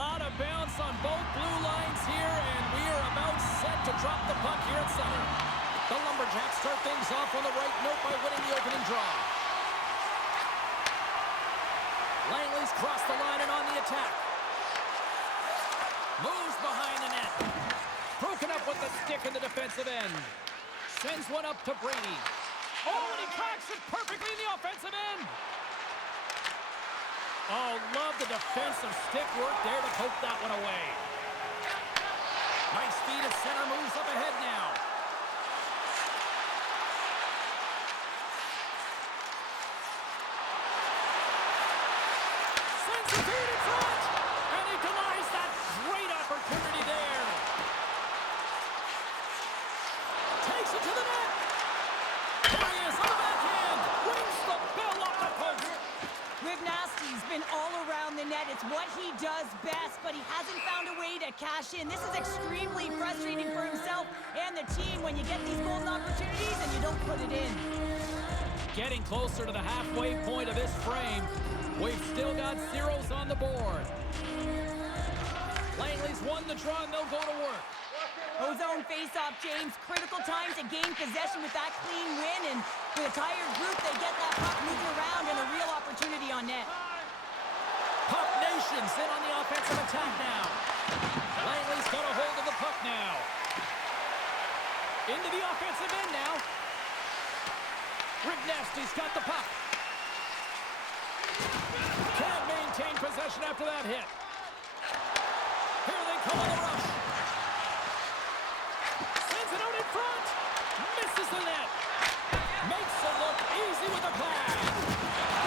Lot of bounce on both blue lines here, and we are about set to drop the puck here at center. The Lumberjacks start things off on the right note by winning the opening draw. Langley's crossed the line and on the attack. Moves behind the net. Broken up with the stick in the defensive end. Sends one up to Brady. Oh, and he cracks it perfectly in the offensive end. Oh, love the defensive stick work there to poke that one away. Nice feed at center, moves up ahead now. Sends the feed in front, and he denies that great opportunity there. Takes it to the net. There he is on the backhand. Rings the bell off the post. Nasty's been all around the net. It's what he does best, but he hasn't found a way to cash in. This is extremely frustrating for himself and the team when you get these goal opportunities and you don't put it in. Getting closer to the halfway point of this frame. We've still got zeros on the board. Langley's won the draw and they'll go to work. Ozone face-off, James. Critical time to gain possession with that clean win, and with a tired group, they get that puck moving around and a real opportunity on net. Puck Nation's in on the offensive attack now. Langley's got a hold of the puck now. Into the offensive end now. Nasty's got the puck. Can't maintain possession after that hit. Here they come on the rush. Sends it out in front. Misses the net. Makes it look easy with the pass.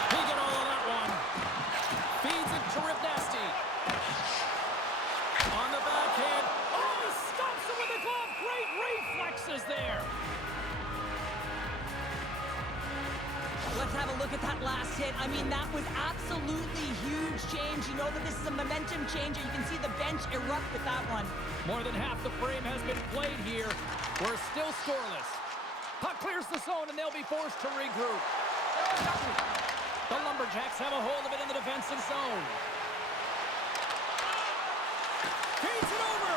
He got all of that one. Feeds it to Nasty. On the backhand. Oh, he stops it with a glove. Great reflexes there. Let's have a look at that last hit. I mean, that was absolutely huge, James. You know that this is a momentum changer. You can see the bench erupt with that one. More than half the frame has been played here. We're still scoreless. Puck clears the zone, and they'll be forced to regroup. The Lumberjacks have a hold of it in the defensive zone. Feeds it over.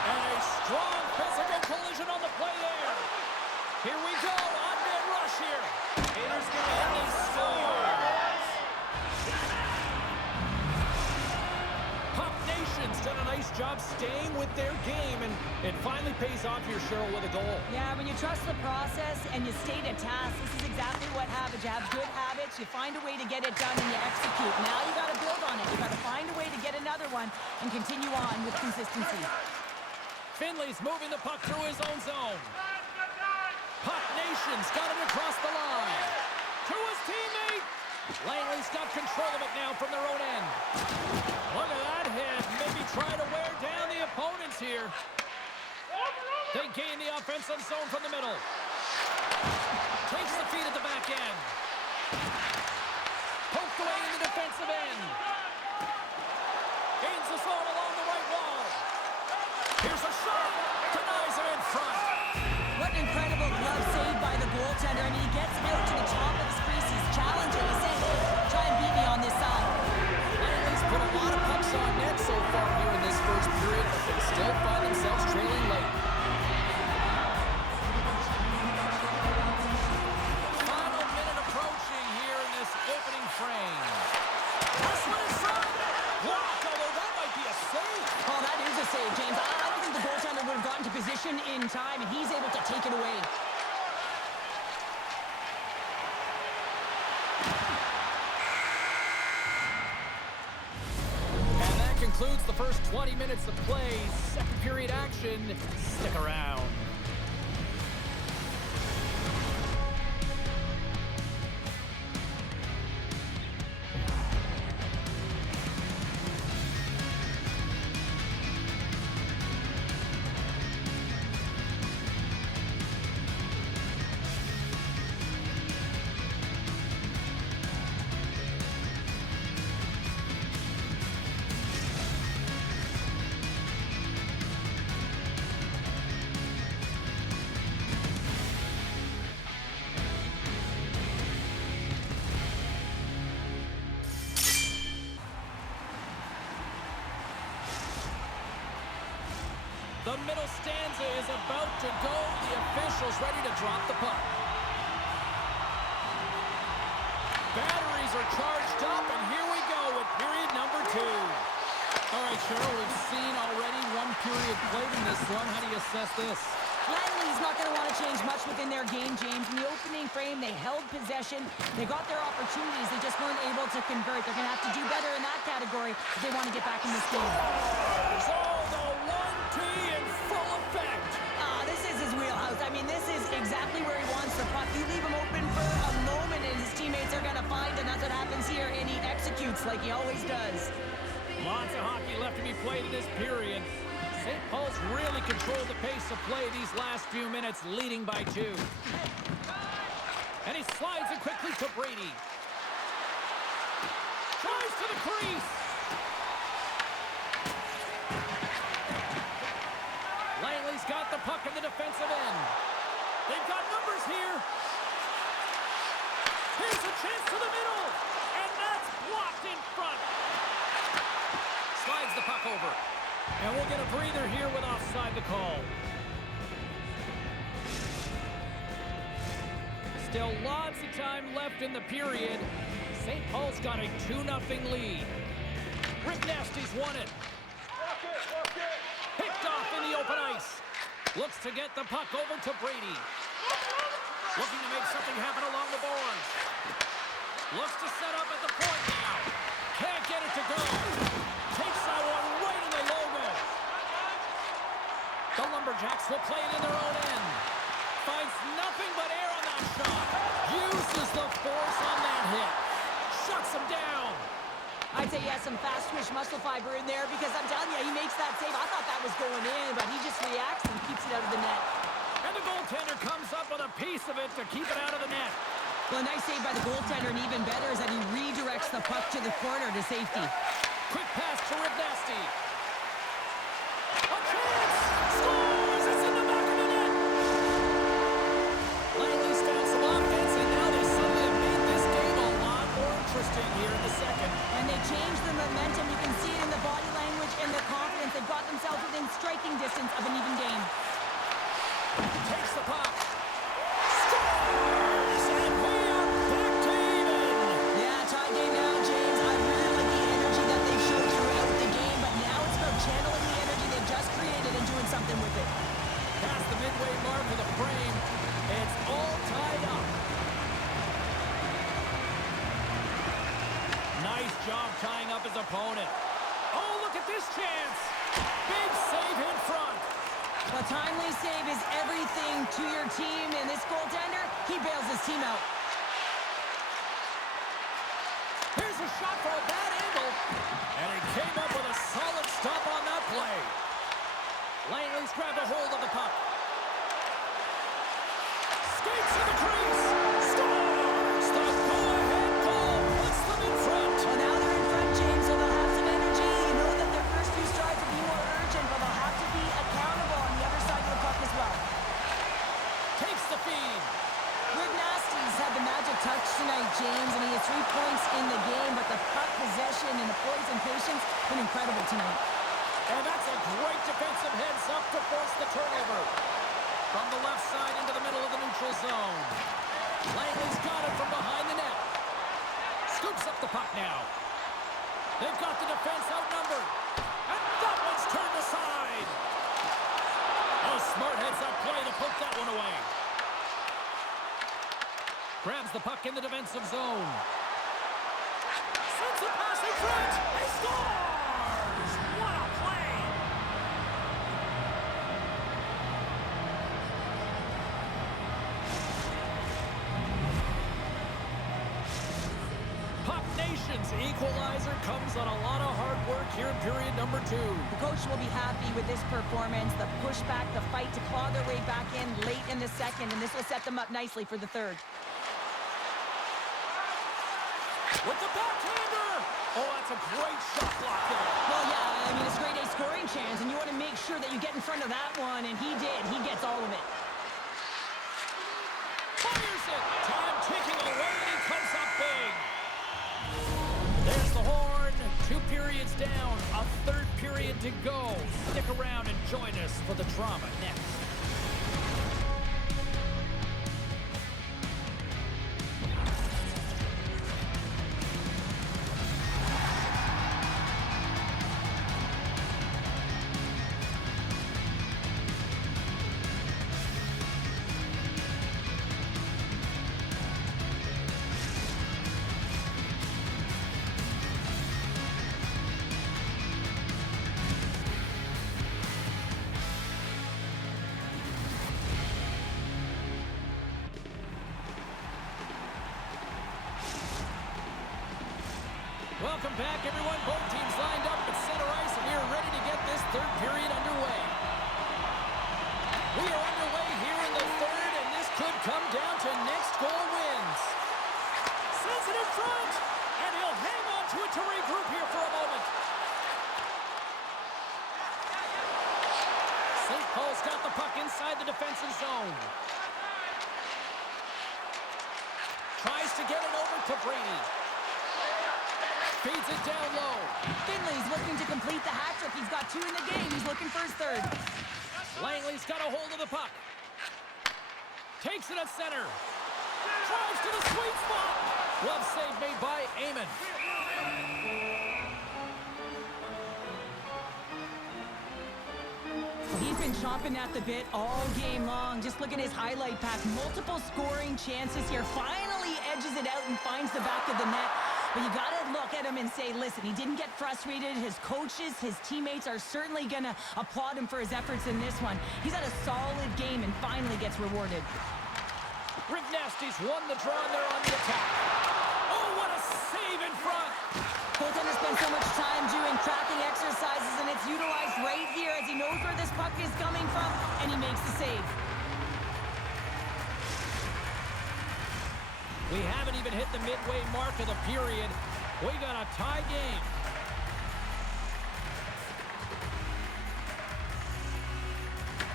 And a strong physical collision on the play there. Here we go, on-man rush here. Haters get in, they score. Puck Nation's done a nice job staying with their game, and it finally pays off here, Cheryl, with a goal. Yeah, when you trust the process and you stay to task, this is exactly what happens. You have good habits, you find a way to get it done, and you execute. Now you got to build on it. You got to find a way to get another one and continue on with consistency. Finley's moving the puck through his own zone. Puck Nation's got it across the line. To his teammate. Langley's got control of it now from their own end. Look at that hit. Maybe try to wear down the opponents here. They gain the offensive zone from the middle. Takes the feed at the back end. Poked away in the defensive end. Gains the zone along the right wall. Here's a shot. Denies it in front. What an incredible glove save by the goaltender. I mean, he gets out to the top of his crease. He's challenging. He's saying, hey, try and beat me on this side. Langley's put a lot of pucks on net so far here in this first period, but they still find themselves trailing late. Final minute approaching here in this opening frame. This one in front. Blocked, although that might be a save. Oh, that is a save, James. I don't think the goaltender would have gotten to position in time, and he's able to take it away. And that concludes the first 20 minutes of play. Second period action. Stick around. The middle stanza is about to go. The official's ready to drop the puck. Batteries are charged up, and here we go with period number 2. All right, Cheryl, we've seen already one period played in this one. How do you assess this? Langley's not going to want to change much within their game, James. In the opening frame, they held possession. They got their opportunities. They just weren't able to convert. They're going to have to do better in that category if they want to get back in this game. So the 1T in full effect. This is his wheelhouse. I mean, this is exactly where he wants the puck. You leave him open for a moment, and his teammates are going to find him. That's what happens here, and he executes like he always does. Lots of hockey left to be played in this period. St. Paul's really controlled the pace of play these last few minutes, leading by 2. And he slides it quickly to Brady. Tries to the crease. Langley's got the puck in the defensive end. They've got numbers here. Here's a chance to the middle. And that's blocked in front. Slides the puck over. And we'll get a breather here with offside the call. Still lots of time left in the period. St. Paul's got a 2-0 lead. Rick Nasty's won it. Picked off in the open ice. Looks to get the puck over to Brady. Looking to make something happen along the boards. Looks to set up at the point now. Can't get it to go. Takes that one right in the logo. The Lumberjacks will play it in their own end. Finds nothing but air on that shot. Uses the force on that hit. Shuts him down. I'd say he has some fast-twitch muscle fiber in there because I'm telling you, he makes that save. I thought that was going in, but he just reacts and keeps it out of the net. And the goaltender comes up with a piece of it to keep it out of the net. Well, a nice save by the goaltender, and even better is that he redirects the puck to the corner to safety. Quick pass to Rick Nasty. A chance! Scores! It's in the back of the net! Langley's found some offense, and now they suddenly have made this game a lot more interesting here in the second. And they changed the momentum. You can see it in the body language and the confidence. They've got themselves within striking distance of an even game. Takes the puck. Scores! And we are back to even! Yeah, tie game now, James. I really like the energy that they showed throughout the game, but now it's about channeling the energy they've just created and doing something with it. Past the midway mark of the frame. It's all tied up. Nice job tying up his opponent. Oh, look at this chance. Big save in front. A timely save is everything to your team, and this goaltender, he bails his team out. Here's a shot for a bad angle, and he came up with a solid stop on that play. Langley's grabbed a hold of the puck. Skates to the crease. Scores! The go-ahead goal puts them in front. Well, now they're in front, James, so they'll have some energy. You know that their first few strides will be more urgent, but they'll have to be accountable on the other side of the puck as well. Takes the feed. Rick Nasty's had the magic touch tonight, James, and he has 3 points in the game, but the puck possession and the poise and patience been incredible tonight. And that's a great defensive heads-up to force the turnover. From the left side into the middle of the neutral zone. Langley's got it from behind the net. Scoops up the puck now. They've got the defense outnumbered. And that one's turned aside. Oh, smart heads-up play to poke that one away. Grabs the puck in the defensive zone. Sends a pass in front. He scores! What a play! Puck Nation's equalizer comes on a lot of hard work here in period number 2. The coach will be happy with this performance, the pushback, the fight to claw their way back in late in the second, and this will set them up nicely for the third. With the backhander! Oh, that's a great shot block there. Well, yeah, I mean, it's a grade A scoring chance, and you want to make sure that you get in front of that one, and he did. He gets all of it. Fires it! Time ticking away, and he comes up big. There's the horn. 2 periods down. A third period to go. Stick around and Join us for the drama next. Welcome back, everyone. Both teams lined up at center ice, and we are ready to get this third period underway. We are underway here in the third, and this could come down to next goal wins. Sends it in front, and he'll hang on to it to regroup here for a moment. St. Paul's got the puck inside the defensive zone. Tries to get it over to Brady. Feeds it down low. Finley's looking to complete the hat trick. He's got 2 in the game. He's looking for his third. Langley's got a hold of the puck. Takes it at center. Drives to the sweet spot. Glove save made by Amon. He's been chomping at the bit all game long. Just look at his highlight pack. Multiple scoring chances here. Finally edges it out and finds the back of the net. But you got to look at him and say, listen, he didn't get frustrated. His coaches, his teammates are certainly going to applaud him for his efforts in this one. He's had a solid game and finally gets rewarded. Rivnasty's won the draw and they're on the attack. Oh, what a save in front. Goaltender spends so much time doing tracking exercises, and it's utilized right here as he knows where this puck is coming from, and he makes the save. We haven't even hit the midway mark of the period. We got a tie game.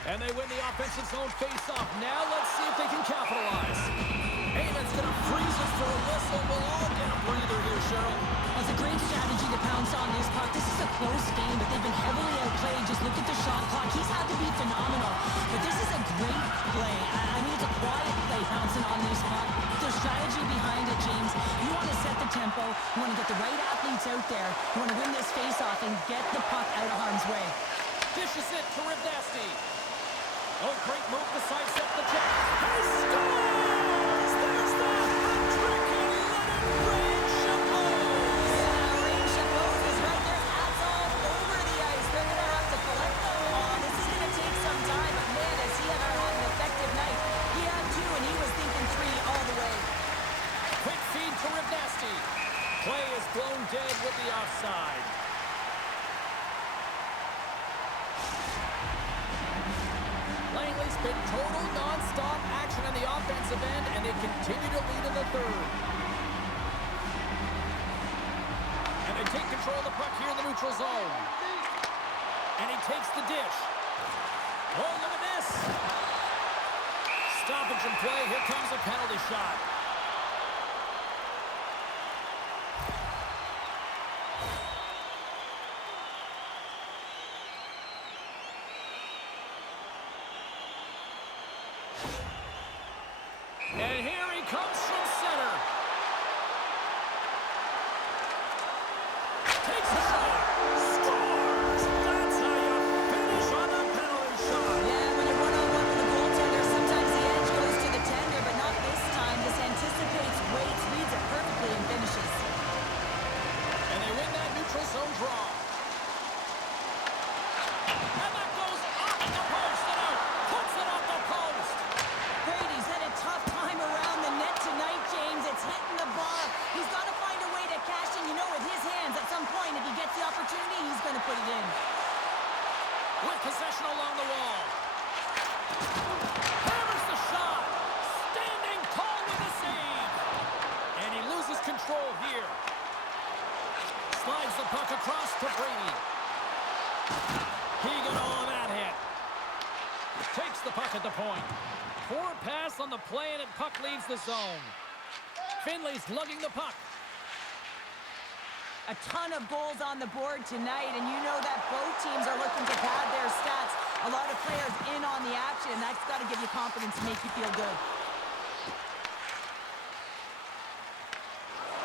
And they win the offensive zone face-off. Now let's see if they can capitalize. Amon's going to freeze it for a whistle. We'll all get a breather here, Cheryl. That's a great strategy to pounce on this puck. This is a close game, but they've been heavily outplayed. Just look at the shot clock. He's had to be phenomenal. But this is a great play. I mean, it's a quiet play pouncing on this puck. The strategy behind it, James, you want to set the tempo. You want to get the right athletes out there. You want to win this face-off and get the puck out of harm's way. Dishes it to Rivnasty. Oh, great move to sidestep the check. He scores! There's the hat trick and let it rain Chapeau! Yeah, Rain Chapeau is right there. Hats all over the ice. They're going to have to collect them all. This is going to take some time, but man, has he ever had an effective night. He had 2, and he was thinking 3 all the way. Quick feed to Rivnasty. Play is blown dead with the offside. Langley's been total non-stop action on the offensive end, and they continue to lead in the third. And they take control of the puck here in the neutral zone. And he takes the dish. Oh, look at this. Stoppage in play. Here comes a penalty shot. And here he comes from center. Takes the shot. Scores! That's how you finish on a penalty shot. Yeah, when you run on one with a goaltender, sometimes the edge goes to the tender, but not this time. This anticipates, waits, reads it perfectly, and finishes. And they win that neutral zone draw. And that goes off the post and out. Puts it off the post. Brady's had a tough time around the net tonight, James. It's hitting the bar. He's got to find a way to cash in. You know, with his hands, at some point, if he gets the opportunity, he's going to put it in. With possession along the wall. Hammers the shot. Standing tall with the save. And he loses control here. Slides the puck across to Brady. He got all that hit. Takes the puck at the point. Poor pass on the play, and puck leaves the zone. Finley's lugging the puck. A ton of goals on the board tonight, and you know that both teams are looking to pad their stats. It's got to give you confidence and make you feel good.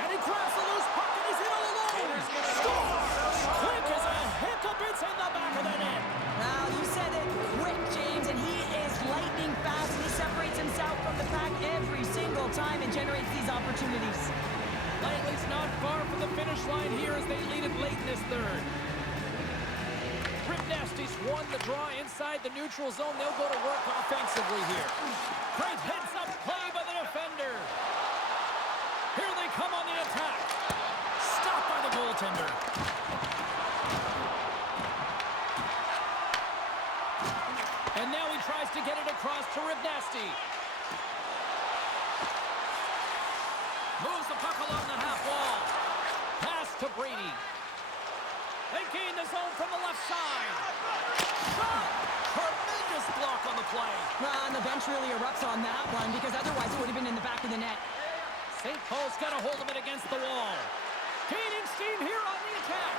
And he grabs the loose puck, and he's in all alone. Score! Quick as a hiccup, it's in the back of the net. Now, you said it quick, James, and he is lightning fast. He separates himself from the pack every single time and generates these opportunities. Langley's not far from the finish line here as they lead it late in this third. Rip Nasty's won the draw inside the neutral zone. They'll go to work offensively here. Great heads-up play by the defender. Here they come on the attack. Stopped by the goaltender. And now he tries to get it across to Rip Nasty. Moves the puck along the half wall. Pass to Brady. They gain the zone from the left side. Shot! Tremendous block on the play. And the bench really erupts on that one because otherwise it would have been in the back of the net. St. Paul's got a hold of it against the wall. Gaining steam here on the attack.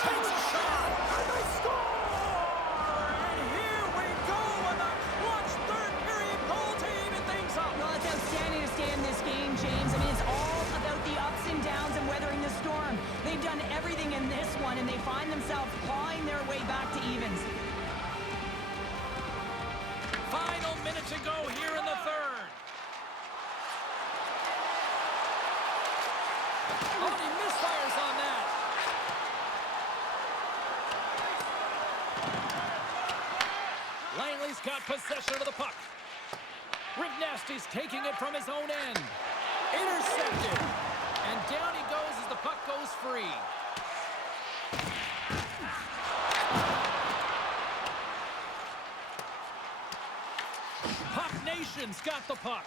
Takes a shot. And they score! And here we go with a clutch third period goal to even things up. Well, it's outstanding to stay in this game, James. I mean, it's all about the ups and downs and weathering the storm. They've done everything in this one, and they find themselves clawing their way back to evens. Final minute to go here in the third. Oh, he misfires on that. Langley's got possession of the puck. Rip Nasty's taking it from his own end. Intercepted. And down he goes as the puck goes free. Puck Nation's got the puck.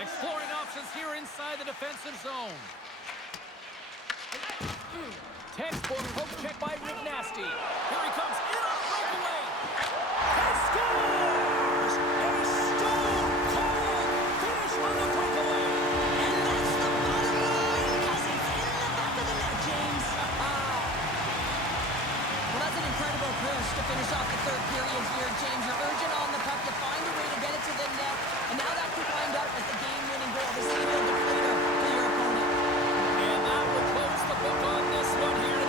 Exploring options here inside the defensive zone. Textbook poke check by Rip Nasty. Here he comes.